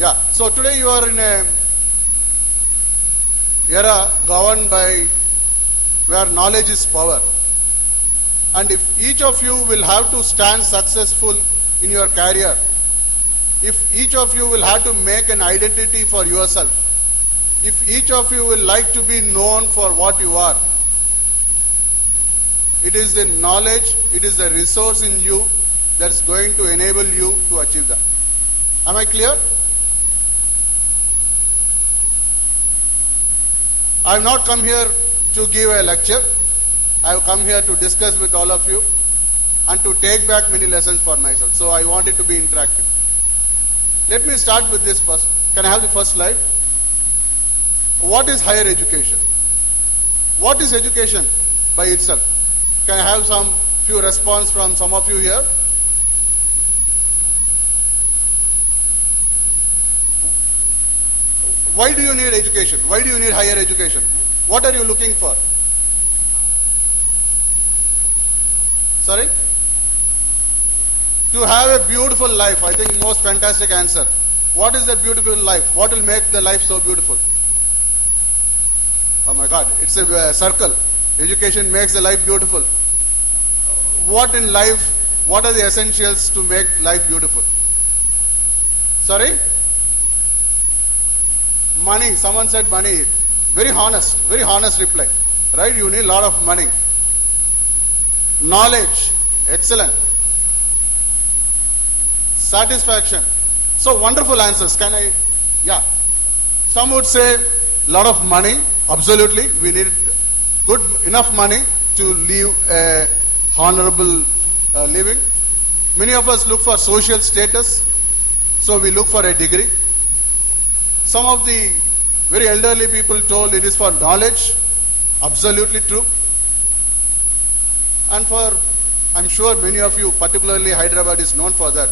Yeah, so today you are in a era governed by where knowledge is power. And if each of you will have to stand successful in your career, if each of you will have to make an identity for yourself, if each of you will like to be known for what you are, it is the knowledge, it is the resource in you that's going to enable you to achieve that. Am I clear? I have not come here to give a lecture. I have come here to discuss with all of you and to take back many lessons for myself. So I want it to be interactive. Let me start with this first. Can I have the first slide? What is higher education? What is education by itself? Can I have some few response from some of you here? Why do you need education? Why do you need higher education? What are you looking for? Sorry? To have a beautiful life. I think most fantastic answer. What is a beautiful life? What will make the life so beautiful? Oh my God, it's a circle. Education makes the life beautiful. What in life, what are the essentials to make life beautiful? Sorry? Money. Someone said money. Very honest reply. Right? You need a lot of money. Knowledge. Excellent. Satisfaction. So wonderful answers. Can I? Yeah. Some would say a lot of money. Absolutely. We need good enough money to live a honorable living. Many of us look for social status. So we look for a degree. Some of the very elderly people told it is for knowledge. Absolutely true. And I'm sure many of you, particularly Hyderabad, is known for that.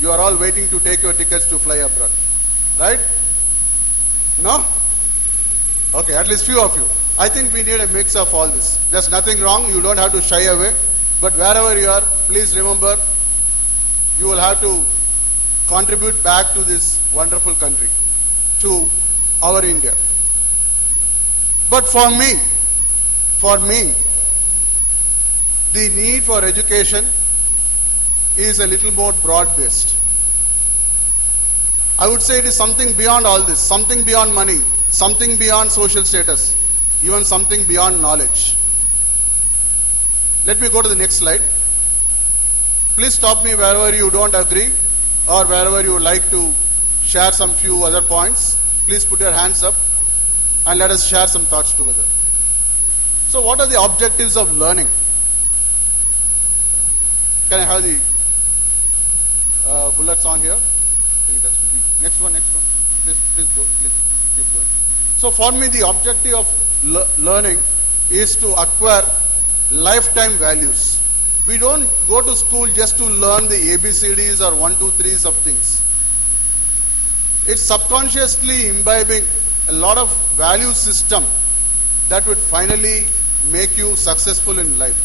You are all waiting to take your tickets to fly abroad. Right? No? Okay, at least few of you. I think we need a mix of all this. There's nothing wrong. You don't have to shy away. But wherever you are, please remember, you will have to contribute back to this wonderful country, to our India. But for me, the need for education is a little more broad-based. I would say it is something beyond all this, something beyond money, something beyond social status, even something beyond knowledge. Let me go to the next slide. Please stop me wherever you don't agree or wherever you would like to share some few other points. Please put your hands up and let us share some thoughts together. So what are the objectives of learning? Can I have the bullets on here? Next one. Please go. Please keep going. So for me, the objective of learning is to acquire lifetime values. We don't go to school just to learn the ABCDs or 1, 2, 3s of things. It's subconsciously imbibing a lot of value system that would finally make you successful in life.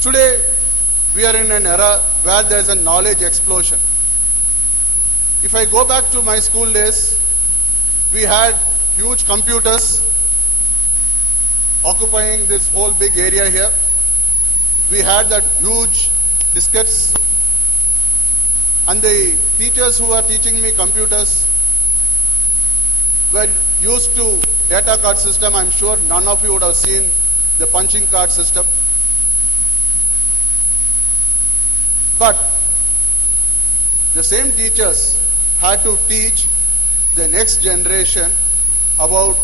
Today, we are in an era where there's a knowledge explosion. If I go back to my school days, we had huge computers occupying this whole big area here. We had that huge diskettes, and the teachers who are teaching me computers were used to data card system. I'm sure none of you would have seen the punching card system. But the same teachers had to teach the next generation about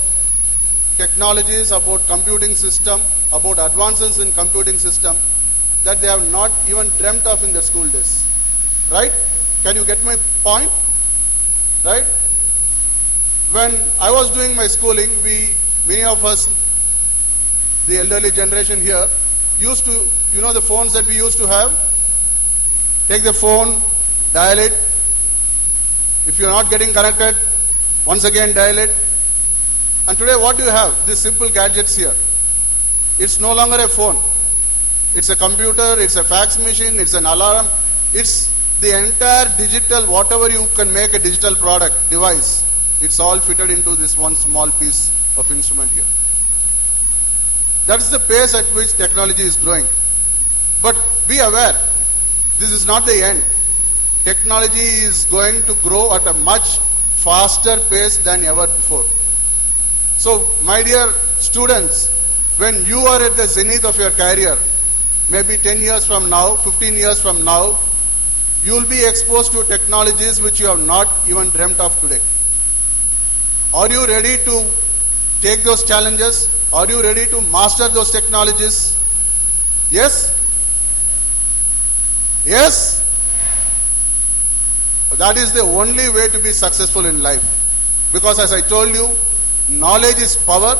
technologies, about computing system, about advances in computing system that they have not even dreamt of in their school days. Right? Can you get my point? Right? When I was doing my schooling, many of us, the elderly generation here, used to, the phones that we used to have? Take the phone, dial it. If you're not getting connected, once again dial it. And today what do you have? These simple gadgets here. It's no longer a phone. It's a computer, it's a fax machine, it's an alarm. It's The entire digital, whatever you can make a digital product, device, it's all fitted into this one small piece of instrument here. That is the pace at which technology is growing. But be aware, this is not the end. Technology is going to grow at a much faster pace than ever before. So, my dear students, when you are at the zenith of your career, maybe 10 years from now, 15 years from now, you will be exposed to technologies which you have not even dreamt of today. Are you ready to take those challenges? Are you ready to master those technologies? Yes? Yes? That is the only way to be successful in life. Because as I told you, knowledge is power.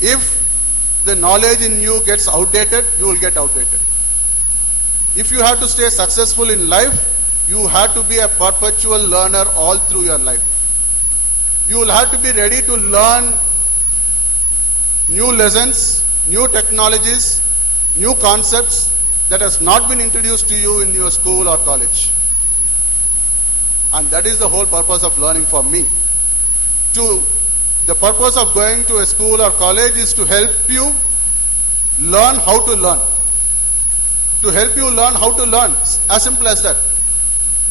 If the knowledge in you gets outdated, you will get outdated. If you have to stay successful in life, you have to be a perpetual learner all through your life. You will have to be ready to learn new lessons, new technologies, new concepts that has not been introduced to you in your school or college. And that is the whole purpose of learning for me. The purpose of going to a school or college is to help you learn how to learn. To help you learn how to learn. As simple as that.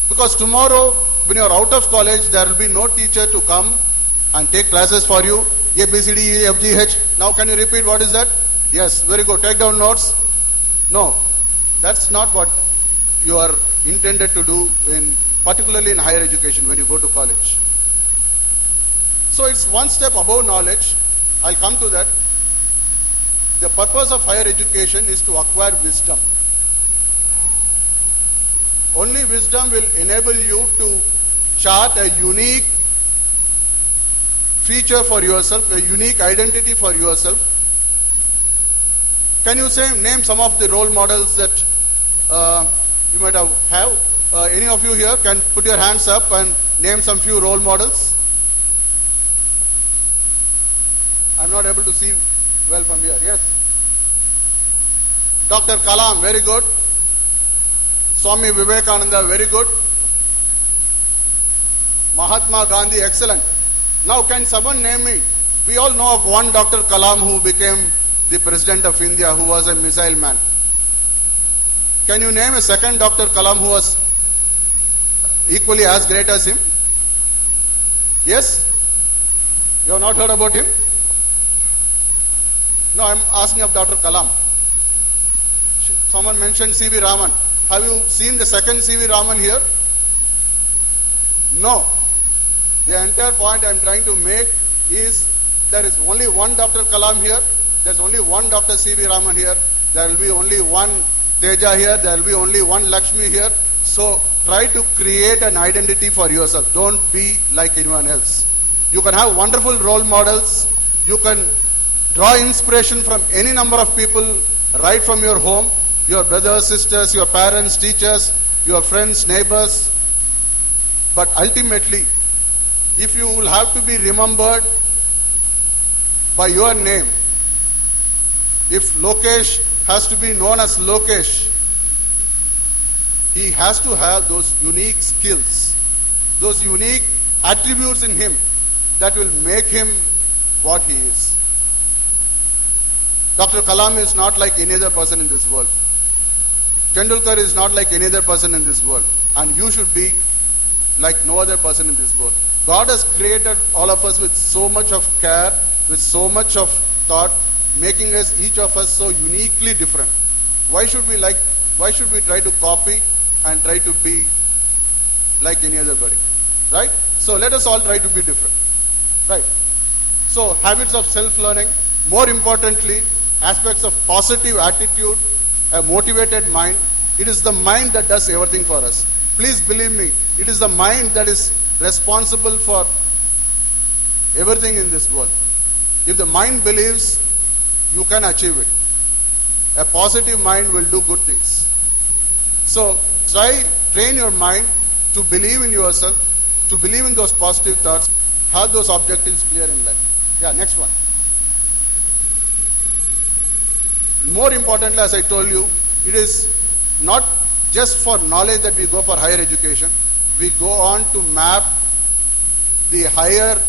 Because tomorrow, when you are out of college, there will be no teacher to come and take classes for you. A, B, C, D, E, F, G, H. Now can you repeat what is that? Yes, very good. Take down notes. No, that's not what you are intended to do, particularly in higher education when you go to college. So it's one step above knowledge. I'll come to that. The purpose of higher education is to acquire wisdom. Only wisdom will enable you to chart a unique feature for yourself, a unique identity for yourself. Can you name some of the role models that you might have? Any of you here can put your hands up and name some few role models. I'm not able to see well from here. Yes. Dr. Kalam, very good. Swami Vivekananda, very good. Mahatma Gandhi, excellent. Now can someone name me? We all know of one Dr. Kalam who became the President of India, who was a missile man. Can you name a second Dr. Kalam who was equally as great as him? Yes? You have not heard about him? No, I'm asking of Dr. Kalam. Someone mentioned C.V. Raman. Have you seen the second C.V. Raman here? No. The entire point I'm trying to make is there is only one Dr. Kalam here. There's only one Dr. C.V. Raman here. There will be only one Teja here. There will be only one Lakshmi here. So try to create an identity for yourself. Don't be like anyone else. You can have wonderful role models. You can draw inspiration from any number of people right from your home, your brothers, sisters, your parents, teachers, your friends, neighbors. But ultimately, if you will have to be remembered by your name, if Lokesh has to be known as Lokesh, he has to have those unique skills, those unique attributes in him that will make him what he is. Dr. Kalam is not like any other person in this world. Tendulkar is not like any other person in this world. And you should be like no other person in this world. God has created all of us with so much of care, with so much of thought, making us, each of us, so uniquely different. Why should we try to copy and try to be like any other body? Right? So let us all try to be different. Right? So habits of self-learning, more importantly, aspects of positive attitude, a motivated mind. It is the mind that does everything for us. Please believe me, it is the mind that is responsible for everything in this world. If the mind believes, you can achieve it. A positive mind will do good things. So train your mind to believe in yourself, to believe in those positive thoughts, have those objectives clear in life. Yeah, next one. More importantly, as I told you, it is not just for knowledge that we go for higher education. We go on to map the higher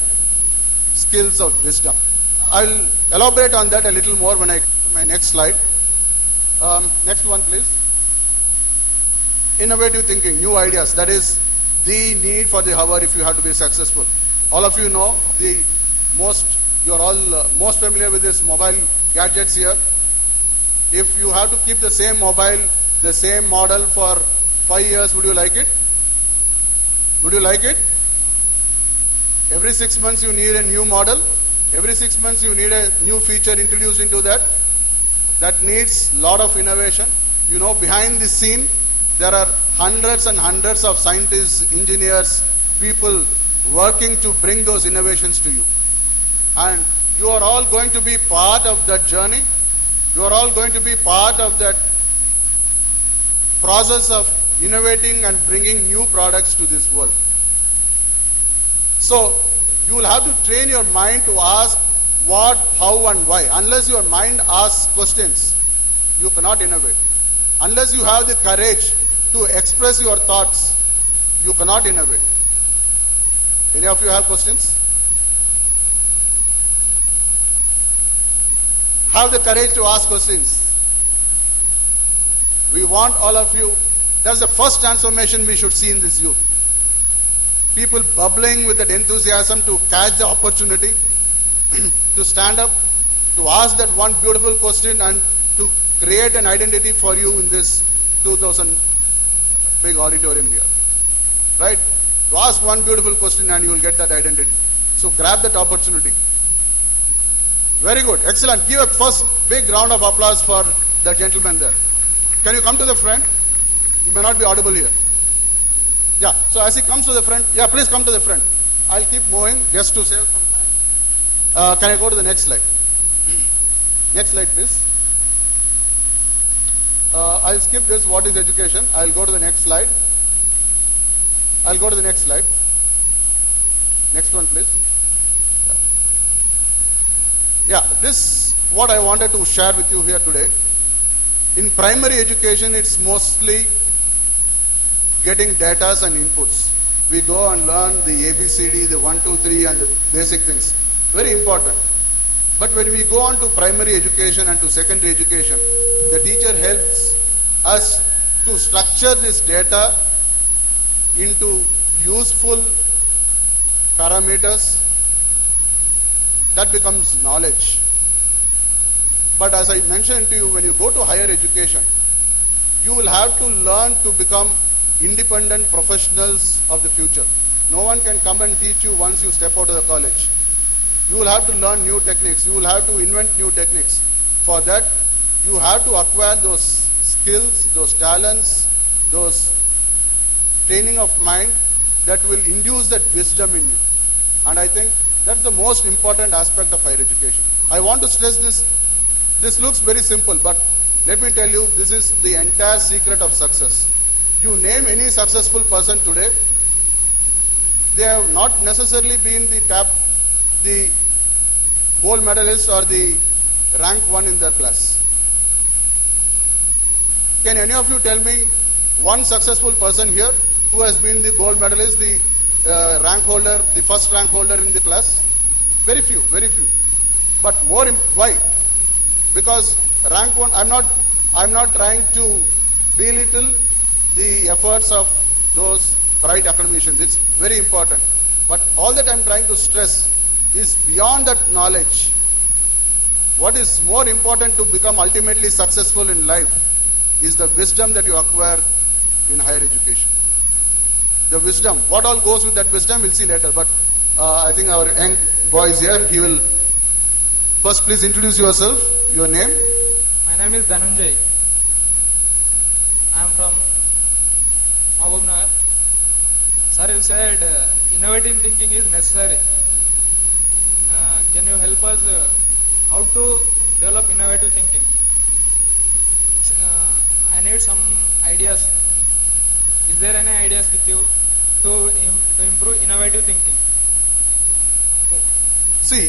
skills of wisdom. I'll elaborate on that a little more when I come to my next slide. Next one, please. Innovative thinking, new ideas. That is the need for the hour if you have to be successful. All of you know you're all most familiar with this mobile gadgets here. If you have to keep the same mobile, the same model for 5 years, would you like it? Would you like it? Every 6 months you need a new model. Every 6 months you need a new feature introduced into that. That needs a lot of innovation. You know, behind the scene, there are hundreds and hundreds of scientists, engineers, people working to bring those innovations to you. And you are all going to be part of that journey. You are all going to be part of that process of innovating and bringing new products to this world. So, you will have to train your mind to ask what, how and why. Unless your mind asks questions, you cannot innovate. Unless you have the courage to express your thoughts, you cannot innovate. Any of you have questions? Have the courage to ask questions. We want all of you. That's the first transformation we should see in this youth. People bubbling with that enthusiasm to catch the opportunity, to stand up, to ask that one beautiful question and to create an identity for you in this 2000 big auditorium here. Right? To ask one beautiful question and you will get that identity. So grab that opportunity. Very good. Excellent. Give a first big round of applause for the gentleman there. Can you come to the front? You may not be audible here. Yeah. So as he comes to the front, yeah, please come to the front. I'll keep moving just to save some time. Can I go to the next slide? Next slide, please. I'll skip this. What is education? I'll go to the next slide. I'll go to the next slide. Next one, please. Yeah, this what I wanted to share with you here today. In primary education, it's mostly getting data and inputs. We go and learn the ABCD, the 1, 2, 3 and the basic things. Very important. But when we go on to primary education and to secondary education, the teacher helps us to structure this data into useful parameters. That becomes knowledge. But as I mentioned to you, when you go to higher education, you will have to learn to become independent professionals of the future. No one can come and teach you once you step out of the college. You will have to learn new techniques. You will have to invent new techniques. For that, you have to acquire those skills, those talents, those training of mind that will induce that wisdom in you. And I think that's the most important aspect of higher education. I want to stress this. This looks very simple, but let me tell you, this is the entire secret of success. You name any successful person today, they have not necessarily been the gold medalist or the rank 1 in their class. Can any of you tell me one successful person here who has been the gold medalist, the rank holder, the first rank holder in the class? Very few, very few. But why? Because rank 1, I'm not trying to belittle the efforts of those bright academicians. It's very important. But all that I'm trying to stress is beyond that knowledge. What is more important to become ultimately successful in life is the wisdom that you acquire in higher education. The wisdom. What all goes with that wisdom, we'll see later. But I think our young boy is here. He will first please introduce yourself, your name. My name is Dhananjay. I am from Mahabubnagar. Sir, you said innovative thinking is necessary. Can you help us how to develop innovative thinking? I need some ideas. Is there any ideas with you to improve innovative thinking? See,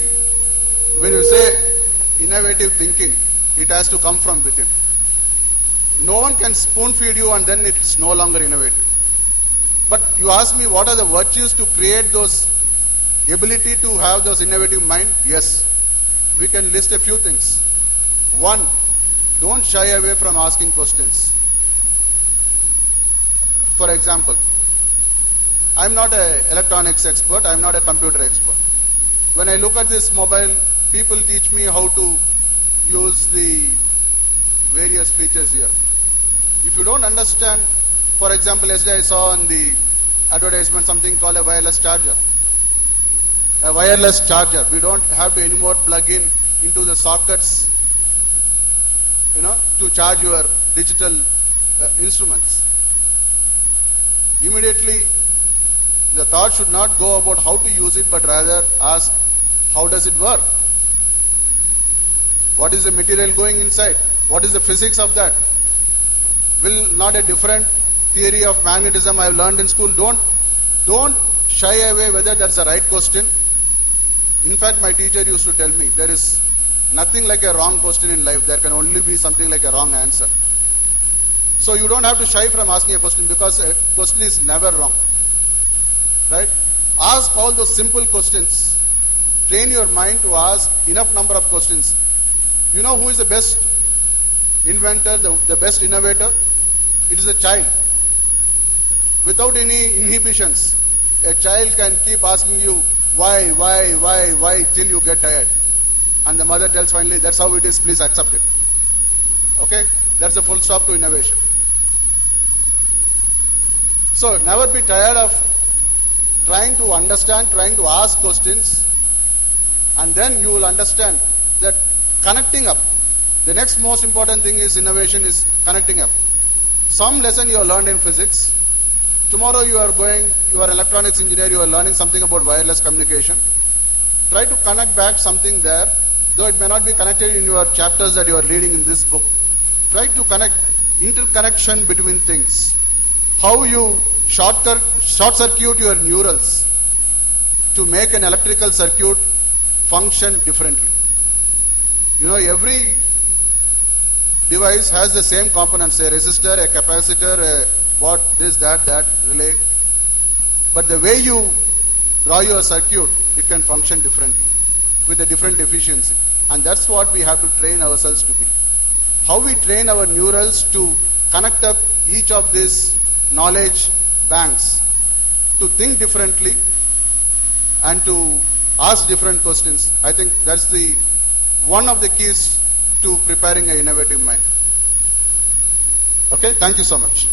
when you say innovative thinking, it has to come from within. no one can spoon feed you and then it is no longer innovative. But you ask me what are the virtues to create those ability to have those innovative mind? Yes, we can list a few things. One, don't shy away from asking questions. For example, I'm not an electronics expert, I'm not a computer expert. When I look at this mobile, people teach me how to use the various features here. If you don't understand, for example, yesterday I saw on the advertisement something called a wireless charger. A wireless charger. We don't have to anymore plug in into the sockets, to charge your digital instruments. Immediately, the thought should not go about how to use it, but rather ask, how does it work? What is the material going inside? What is the physics of that? Will not a different theory of magnetism I have learned in school? Don't shy away whether that's the right question. In fact, my teacher used to tell me, there is nothing like a wrong question in life. There can only be something like a wrong answer. So you don't have to shy from asking a question, because a question is never wrong. Right? Ask all those simple questions. Train your mind to ask enough number of questions. You know who is the best inventor, the best innovator? It is a child. Without any inhibitions, a child can keep asking you why till you get tired. And the mother tells finally, that's how it is, please accept it. Okay? That's the full stop to innovation. So never be tired of trying to understand, trying to ask questions, and then you will understand that connecting up. The next most important thing is innovation is connecting up. Some lesson you have learned in physics. Tomorrow you are electronics engineer, you are learning something about wireless communication. Try to connect back something there, though it may not be connected in your chapters that you are reading in this book. Try to connect, interconnection between things. How you short circuit your neurals to make an electrical circuit function differently. Every device has the same components, a resistor, a capacitor, that relay. But the way you draw your circuit, it can function differently with a different efficiency. And that's what we have to train ourselves to be. How we train our neurals to connect up each of these knowledge banks, to think differently and to ask different questions. I think that's one of the keys to preparing an innovative mind. Okay, thank you so much.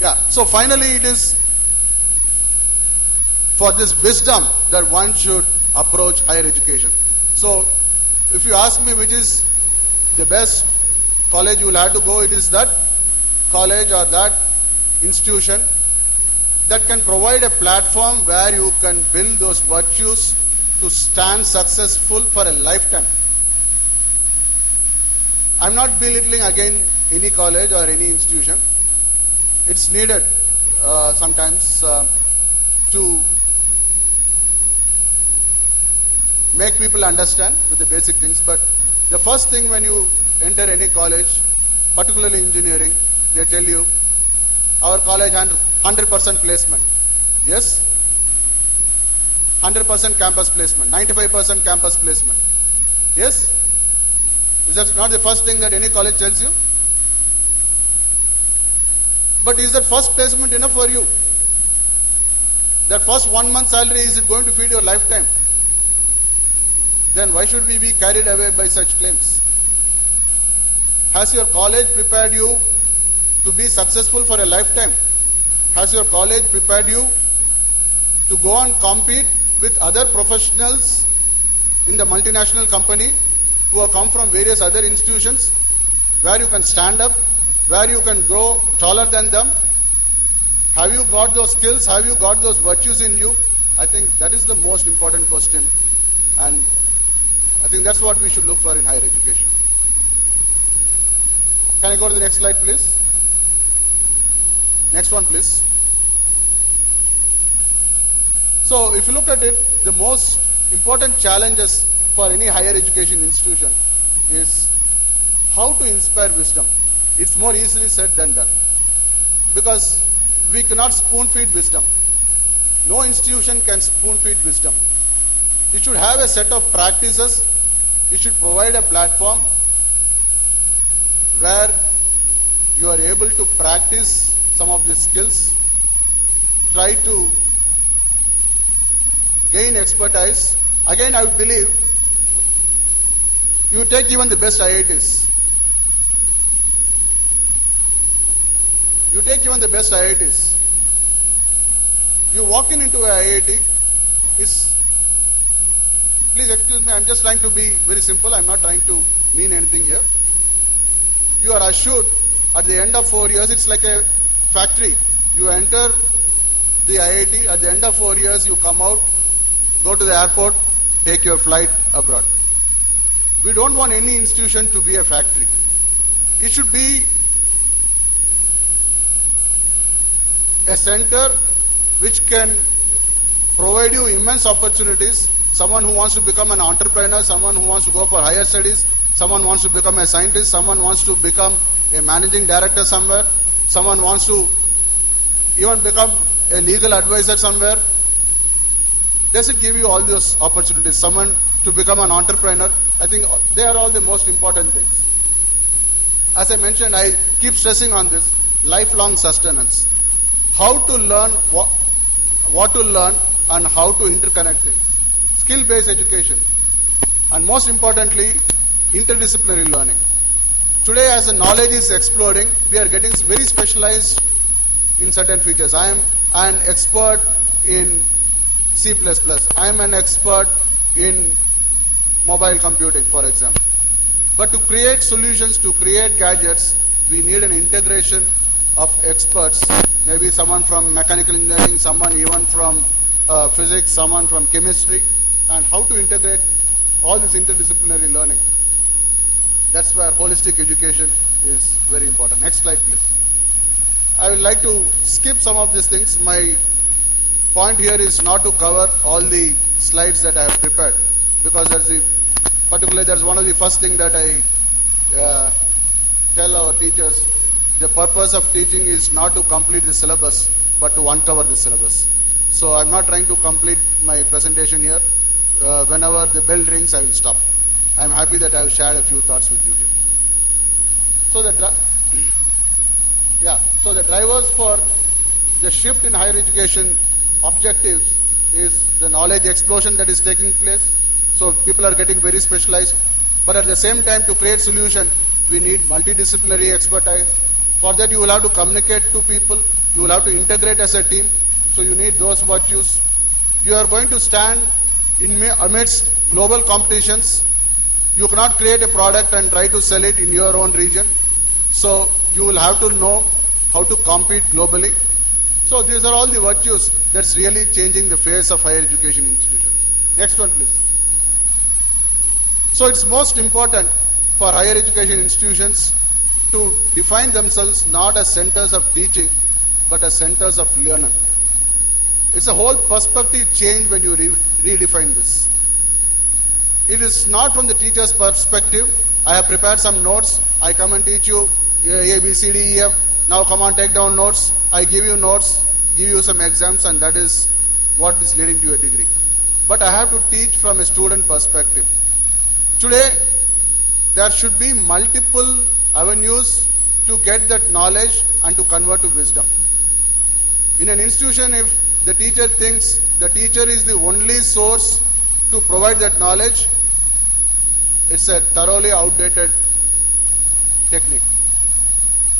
Yeah, so finally it is for this wisdom that one should approach higher education. So if you ask me which is the best college you will have to go, it is that college or that institution that can provide a platform where you can build those virtues to stand successful for a lifetime. I'm not belittling again any college or any institution. It's needed sometimes to make people understand with the basic things. But the first thing when you enter any college, particularly engineering, they tell you, our college 100% placement. Yes? 100% campus placement, 95% campus placement. Yes? Is that not the first thing that any college tells you? But is that first placement enough for you? That first 1 month salary, is it going to feed your lifetime? Then why should we be carried away by such claims? Has your college prepared you to be successful for a lifetime? Has your college prepared you to go and compete with other professionals in the multinational company who have come from various other institutions, where you can stand up, where you can grow taller than them? Have you got those skills? Have you got those virtues in you? I think that is the most important question, and I think that's what we should look for in higher education. Can I go to the next slide, please? Next one, please. So if you look at it, the most important challenges for any higher education institution is how to inspire wisdom. It's more easily said than done. Because we cannot spoon feed wisdom. No institution can spoon feed wisdom. It should have a set of practices. It should provide a platform where you are able to practice some of these skills, try to gain expertise. Again, I would believe you take even the best IITs. You take even the best IITs. You walk into a IIT, please excuse me, I'm just trying to be very simple. I'm not trying to mean anything here. You are assured at the end of 4 years, it's like a factory. You enter the IIT, at the end of 4 years, you come out, go to the airport, take your flight abroad. We don't want any institution to be a factory. It should be a center which can provide you immense opportunities. Someone who wants to become an entrepreneur, someone who wants to go for higher studies, someone wants to become a scientist, someone wants to become a managing director somewhere, someone wants to even become a legal advisor somewhere. Does it give you all those opportunities? Someone to become an entrepreneur, I think they are all the most important things. As I mentioned, I keep stressing on this, lifelong sustenance. How to learn, what to learn and how to interconnect things. Skill-based education. And most importantly, interdisciplinary learning. Today, as the knowledge is exploding, we are getting very specialized in certain features. I am an expert in C++. I am an expert in mobile computing, for example. But to create solutions, to create gadgets, we need an integration of experts. Maybe someone from mechanical engineering, someone even from physics, someone from chemistry, and how to integrate all this interdisciplinary learning. That's where holistic education is very important. Next slide, please. I would like to skip some of these things. My point here is not to cover all the slides that I have prepared, because particularly there's one of the first thing that I tell our teachers. The purpose of teaching is not to complete the syllabus, but to uncover the syllabus. So I'm not trying to complete my presentation here. Whenever the bell rings, I will stop. I'm happy that I have shared a few thoughts with you here. So the drivers for the shift in higher education objectives is the knowledge explosion that is taking place. So people are getting very specialized. But at the same time, to create solution, we need multidisciplinary expertise. For that, you will have to communicate to people. You will have to integrate as a team. So you need those virtues. You are going to stand amidst global competitions. You cannot create a product and try to sell it in your own region. So you will have to know how to compete globally. So these are all the virtues that's really changing the face of higher education institutions. Next one, please. So it's most important for higher education institutions to define themselves not as centers of teaching, but as centers of learning. It's a whole perspective change when you redefine this. It is not from the teacher's perspective. I have prepared some notes. I come and teach you A, B, C, D, E, F. Now come on, take down notes. I give you notes, give you some exams, and that is what is leading to a degree. But I have to teach from a student perspective. Today, there should be multiple avenues to get that knowledge and to convert to wisdom. In an institution, if the teacher thinks the teacher is the only source to provide that knowledge, it's a thoroughly outdated technique.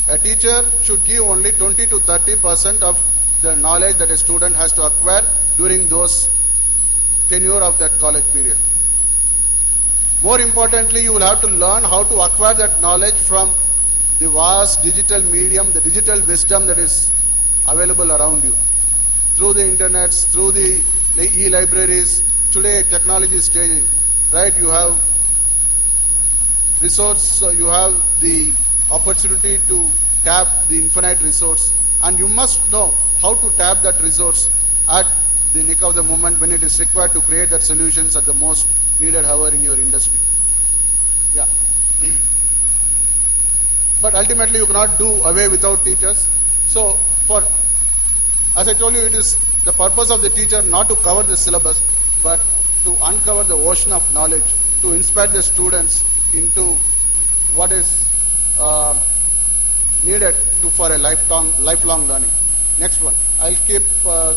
A teacher should give only 20 to 30% of the knowledge that a student has to acquire during those tenure of that college period. More importantly, you will have to learn how to acquire that knowledge from the vast digital medium, the digital wisdom that is available around you. Through the internet, through the e-libraries. Today, technology is changing, right? You have resource, you have the opportunity to tap the infinite resource, and you must know how to tap that resource at the nick of the moment when it is required to create that solutions at the most needed hour in your industry. Yeah. But ultimately you cannot do away without teachers. So as I told you, it is the purpose of the teacher not to cover the syllabus, but to uncover the ocean of knowledge, to inspire the students into what is needed for a lifelong learning. Next one. I'll keep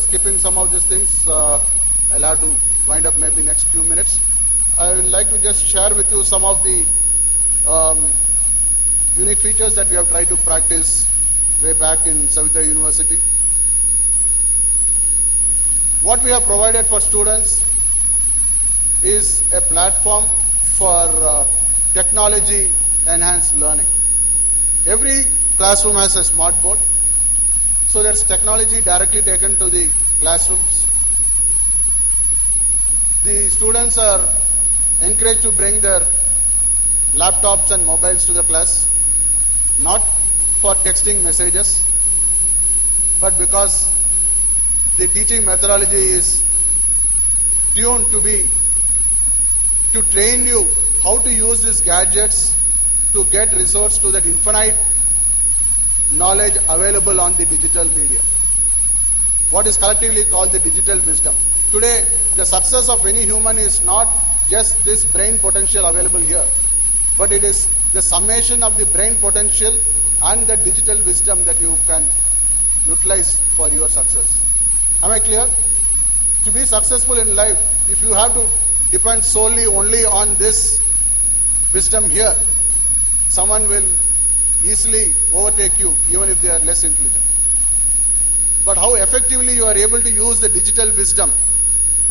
skipping some of these things. I'll have to wind up maybe next few minutes. I would like to just share with you some of the unique features that we have tried to practice way back in Savitri University. What we have provided for students is a platform for technology enhanced learning. Every classroom has a smart board, so there's technology directly taken to the classrooms. The students are encouraged to bring their laptops and mobiles to the class, not for texting messages, but because the teaching methodology is tuned to train you how to use these gadgets to get resource to that infinite knowledge available on the digital media. What is collectively called the digital wisdom. Today, the success of any human is not just this brain potential available here, but it is the summation of the brain potential and the digital wisdom that you can utilize for your success. Am I clear? To be successful in life, if you have to depend solely only on this wisdom here, someone will easily overtake you even if they are less intelligent. But how effectively you are able to use the digital wisdom,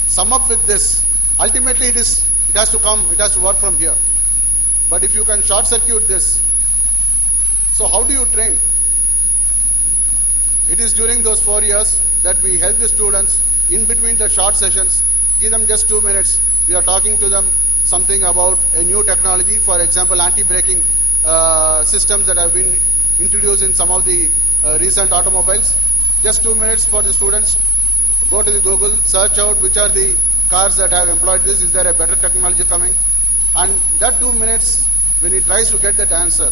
sum up with this, ultimately it has to work from here. But if you can short circuit this, so how do you train? It is during those 4 years that we help the students in between the short sessions, give them just 2 minutes. We are talking to them something about a new technology, for example, anti-braking systems that have been introduced in some of the recent automobiles. Just 2 minutes for the students, go to the Google, search out which are the cars that have employed this, is there a better technology coming? And that 2 minutes, when he tries to get that answer,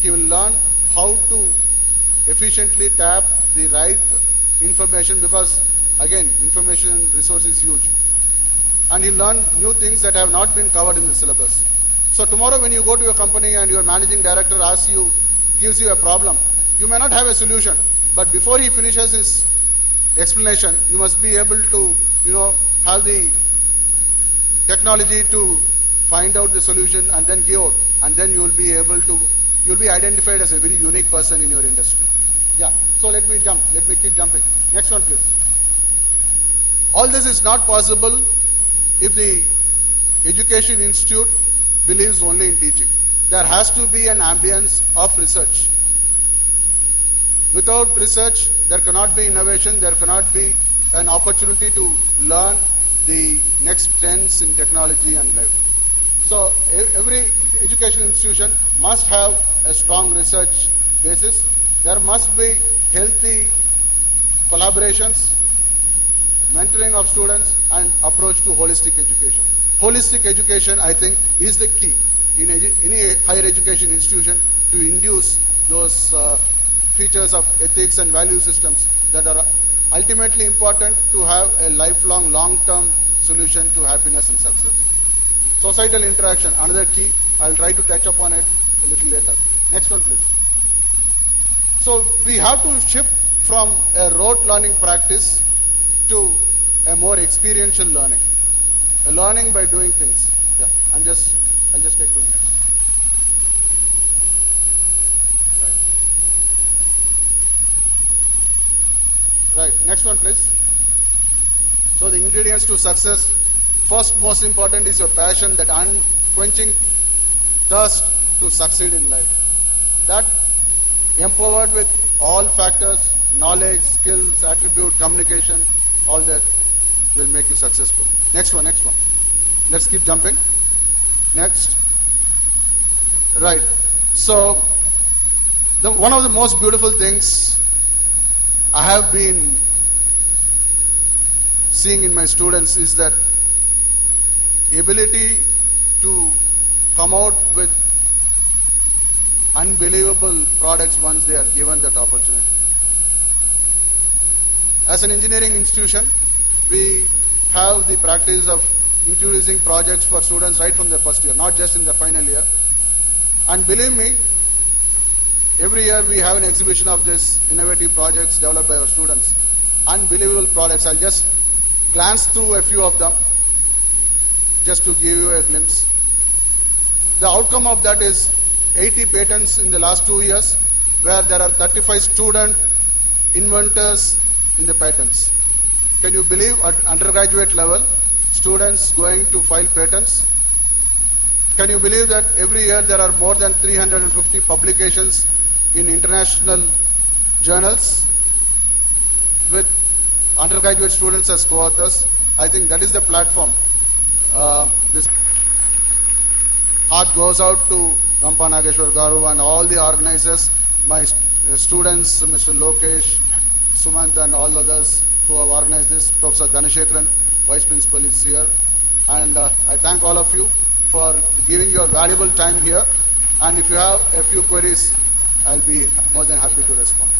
he will learn how to efficiently tap the right information, because again, information resource is huge. And he'll learn new things that have not been covered in the syllabus. So tomorrow when you go to a company and your managing director gives you a problem, you may not have a solution, but before he finishes his explanation, you must be able to, have the technology to find out the solution and then give out. And then you'll be identified as a very unique person in your industry. Yeah, so let me keep jumping. Next one, please. All this is not possible if the education institute believes only in teaching. There has to be an ambience of research. Without research, there cannot be innovation, there cannot be an opportunity to learn the next trends in technology and life. So every educational institution must have a strong research basis. There must be healthy collaborations, mentoring of students, and approach to holistic education. Holistic education, I think, is the key in any higher education institution to induce those features of ethics and value systems that are ultimately important to have a lifelong, long-term solution to happiness and success. Societal interaction, another key. I'll try to touch upon it a little later. Next one, please. So we have to shift from a rote learning practice to a more experiential learning. A learning by doing things. Yeah, I'll just take 2 minutes. Right, next one please. So the ingredients to success. First, most important is your passion, that unquenching thirst to succeed in life. That empowered with all factors, knowledge, skills, attribute, communication, all that will make you successful. Next one. Let's keep jumping. Next. Right. So, one of the most beautiful things I have been seeing in my students is that ability to come out with unbelievable products once they are given that opportunity. As an engineering institution, we have the practice of introducing projects for students right from their first year, not just in the final year. And believe me, every year we have an exhibition of these innovative projects developed by our students. Unbelievable products. I'll just glance through a few of them just to give you a glimpse. The outcome of that is 80 patents in the last 2 years, where there are 35 student inventors in the patents. Can you believe at undergraduate level, students going to file patents? Can you believe that every year there are more than 350 publications in international journals with undergraduate students as co-authors? I think that is the platform. This heart goes out to Rampa Nageshwar Garu and all the organizers, my students, Mr. Lokesh, Sumant and all others who have organized this. Professor Dhanashekaran, Vice Principal, is here. And I thank all of you for giving your valuable time here. And if you have a few queries, I'll be more than happy to respond.